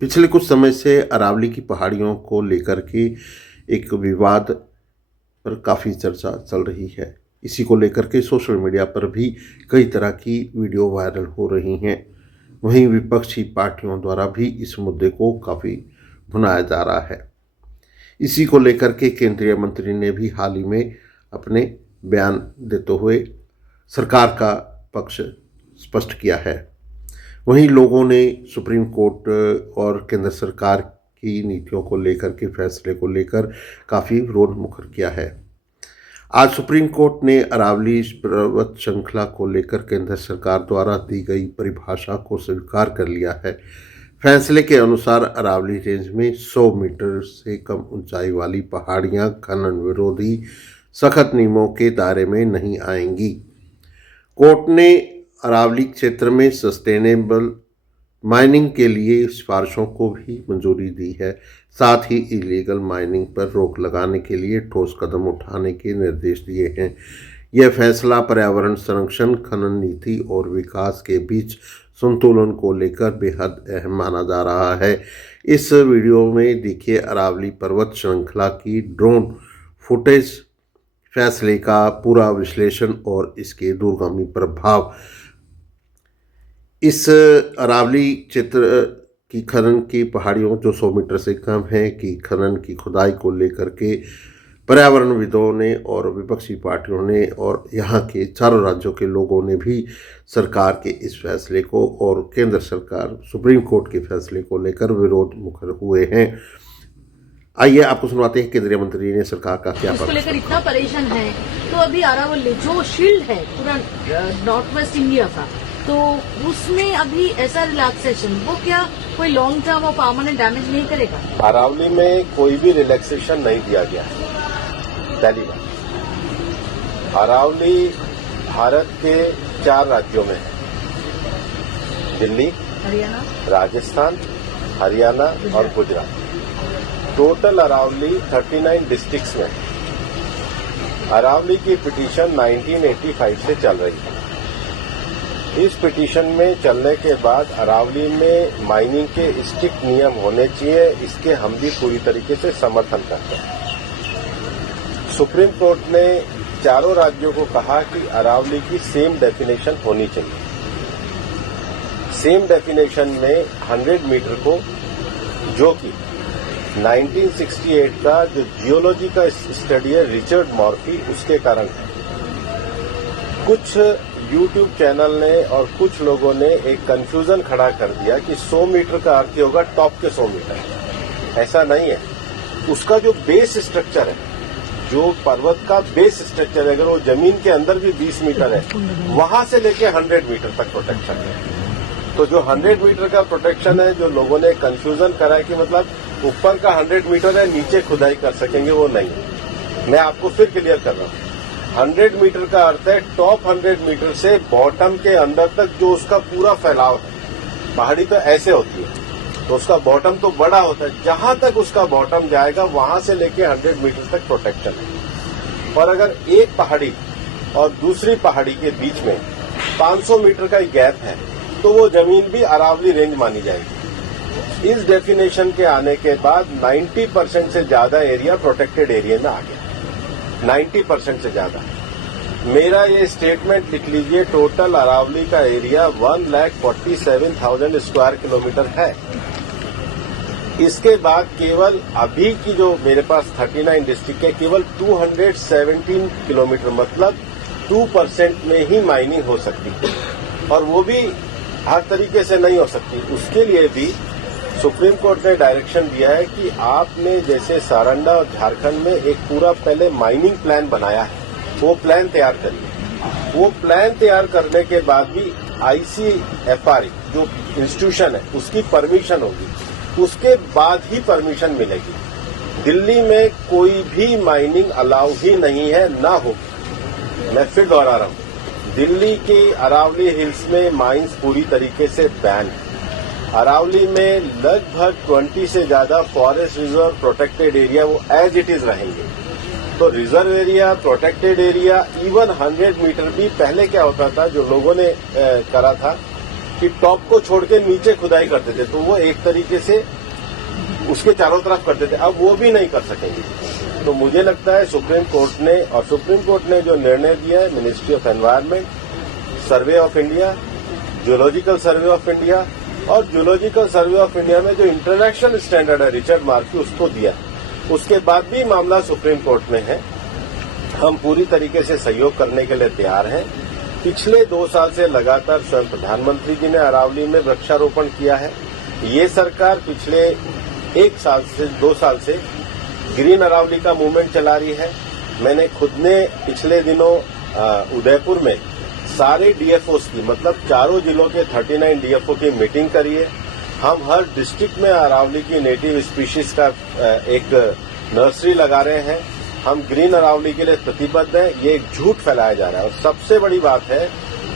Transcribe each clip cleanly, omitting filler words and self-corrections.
पिछले कुछ समय से अरावली की पहाड़ियों को लेकर के एक विवाद पर काफ़ी चर्चा चल रही है। इसी को लेकर के सोशल मीडिया पर भी कई तरह की वीडियो वायरल हो रही हैं। वहीं विपक्षी पार्टियों द्वारा भी इस मुद्दे को काफ़ी भुनाया जा रहा है। इसी को लेकर के केंद्रीय मंत्री ने भी हाल ही में अपने बयान देते हुए सरकार का पक्ष स्पष्ट किया है। वहीं लोगों ने सुप्रीम कोर्ट और केंद्र सरकार की नीतियों को लेकर के फैसले को लेकर काफ़ी विरोध मुखर किया है। आज सुप्रीम कोर्ट ने अरावली पर्वत श्रृंखला को लेकर केंद्र सरकार द्वारा दी गई परिभाषा को स्वीकार कर लिया है। फैसले के अनुसार अरावली रेंज में 100 मीटर से कम ऊंचाई वाली पहाड़ियां खनन विरोधी सख्त नियमों के दायरे में नहीं आएंगी। कोर्ट ने अरावली क्षेत्र में सस्टेनेबल माइनिंग के लिए सिफारिशों को भी मंजूरी दी है। साथ ही इलीगल माइनिंग पर रोक लगाने के लिए ठोस कदम उठाने के निर्देश दिए हैं। यह फैसला पर्यावरण संरक्षण, खनन नीति और विकास के बीच संतुलन को लेकर बेहद अहम माना जा रहा है। इस वीडियो में देखिए अरावली पर्वत श्रृंखला की ड्रोन फुटेज, फैसले का पूरा विश्लेषण और इसके दूरगामी प्रभाव। इस अरावली क्षेत्र की खनन की पहाड़ियों जो 100 मीटर से कम है कि खनन की खुदाई को लेकर के पर्यावरणविदों ने और विपक्षी पार्टियों ने और यहाँ के चारों राज्यों के लोगों ने भी सरकार के इस फैसले को और केंद्र सरकार सुप्रीम कोर्ट के फैसले को लेकर विरोध मुखर हुए हैं। आइए आपको सुनवाते हैं केंद्रीय मंत्री ने सरकार का क्या इसको लेकर इतना परेशान है। तो अभी अरावली जो शील्ड है पूरा नॉर्थ वेस्ट इंडिया का, तो उसमें अभी ऐसा रिलैक्सेशन वो क्या कोई लॉन्ग टर्म और परमानेंट डैमेज नहीं करेगा? अरावली में कोई भी रिलैक्सेशन नहीं दिया गया है। पहली बात, अरावली भारत के 4 राज्यों में है, दिल्ली, हरियाणा, राजस्थान, हरियाणा और गुजरात। टोटल अरावली 39 डिस्ट्रिक्ट्स में है। अरावली की पिटीशन 1985 से चल रही है। इस पिटीशन में चलने के बाद अरावली में माइनिंग के स्ट्रिक्ट नियम होने चाहिए, इसके हम भी पूरी तरीके से समर्थन करते हैं। सुप्रीम कोर्ट ने चारों राज्यों को कहा कि अरावली की सेम डेफिनेशन होनी चाहिए। सेम डेफिनेशन में 100 मीटर को, जो कि 1968 का जो जियोलॉजी का स्टडी है रिचर्ड मॉर्फी, उसके कारण है। कुछ यूट्यूब चैनल ने और कुछ लोगों ने एक कंफ्यूजन खड़ा कर दिया कि 100 मीटर का अर्थ होगा टॉप के 100 मीटर। ऐसा नहीं है। उसका जो बेस स्ट्रक्चर है, जो पर्वत का बेस स्ट्रक्चर है, अगर वो जमीन के अंदर भी 20 मीटर है, वहां से लेके 100 मीटर तक प्रोटेक्शन है। तो जो 100 मीटर का प्रोटेक्शन है, जो लोगों ने कंफ्यूजन करा है कि मतलब ऊपर का 100 मीटर है, नीचे खुदाई कर सकेंगे, वो नहीं है। मैं आपको फिर क्लियर कर रहा हूं। 100 मीटर का अर्थ है टॉप 100 मीटर से बॉटम के अंदर तक जो उसका पूरा फैलाव है। पहाड़ी तो ऐसे होती है, तो उसका बॉटम तो बड़ा होता है। जहां तक उसका बॉटम जाएगा वहां से लेके 100 मीटर तक प्रोटेक्शन है। और अगर एक पहाड़ी और दूसरी पहाड़ी के बीच में 500 मीटर का गैप है, तो वो जमीन भी अरावली रेंज मानी जाएगी। इस डेफिनेशन के आने के बाद 90% से ज्यादा एरिया प्रोटेक्टेड एरिया में आ गया। 90% से ज्यादा। मेरा ये स्टेटमेंट लिख लीजिए, टोटल अरावली का एरिया 1,47,000 स्क्वायर किलोमीटर है। इसके बाद केवल अभी की जो मेरे पास 39 डिस्ट्रिक्ट है, केवल 217 किलोमीटर, मतलब 2% में ही माइनिंग हो सकती है। और वो भी हर तरीके से नहीं हो सकती। उसके लिए भी सुप्रीम कोर्ट ने डायरेक्शन दिया है कि आपने जैसे सारंडा और झारखंड में एक पूरा पहले माइनिंग प्लान बनाया है, वो प्लान तैयार करिए। वो प्लान तैयार करने के बाद भी ICFR जो इंस्टीट्यूशन है उसकी परमिशन होगी, उसके बाद ही परमिशन मिलेगी। दिल्ली में कोई भी माइनिंग अलाउ ही नहीं है, ना होगी। मैं फिर दोहरा रहा हूं, दिल्ली की अरावली हिल्स में माइंस पूरी तरीके से बैन है। अरावली में लगभग 20 से ज्यादा फॉरेस्ट रिजर्व, प्रोटेक्टेड एरिया वो एज इट इज रहेंगे। तो reserve area, protected area, even 100 metre भी पहले क्या होता था, जो लोगों ने करा था कि टॉप को छोड़ के नीचे खुदाई करते थे, तो वो एक तरीके से उसके चारों तरफ करते थे, अब वो भी नहीं कर सकेंगे। तो मुझे लगता है सुप्रीम कोर्ट ने जो निर्णय दिया है, ministry of environment, survey of India, zoological survey of India और जूलॉजिकल सर्वे ऑफ इंडिया में जो इंटरनेशनल स्टैंडर्ड है रिचर्ड मार्फी, उसको दिया। उसके बाद भी मामला सुप्रीम कोर्ट में है। हम पूरी तरीके से सहयोग करने के लिए तैयार हैं। पिछले 2 साल से लगातार स्वयं प्रधानमंत्री जी ने अरावली में वृक्षारोपण किया है। ये सरकार पिछले 2 साल से ग्रीन अरावली का मूवमेंट चला रही है। मैंने खुद ने पिछले दिनों उदयपुर में सारे डीएफओस की, मतलब चारों जिलों के 39 डीएफओ की मीटिंग करी है। हम हर डिस्ट्रिक्ट में अरावली की नेटिव स्पीशीज का एक नर्सरी लगा रहे हैं। हम ग्रीन अरावली के लिए प्रतिबद्ध हैं। ये एक झूठ फैलाया जा रहा है। और सबसे बड़ी बात है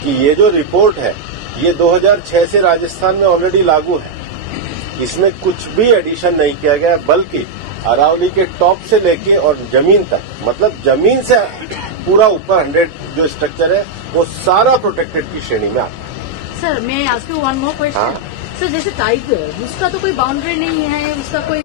कि ये जो रिपोर्ट है, ये 2006 से राजस्थान में ऑलरेडी लागू है। इसमें कुछ भी एडिशन नहीं किया गया, बल्कि अरावली के टॉप से लेके और जमीन तक, मतलब जमीन से पूरा ऊपर 100 जो स्ट्रक्चर है वो सारा प्रोटेक्टेड की श्रेणी में आता है। सर मैं ask you one more question. Sir जैसे टाइगर, उसका तो कोई बाउंड्री नहीं है, उसका कोई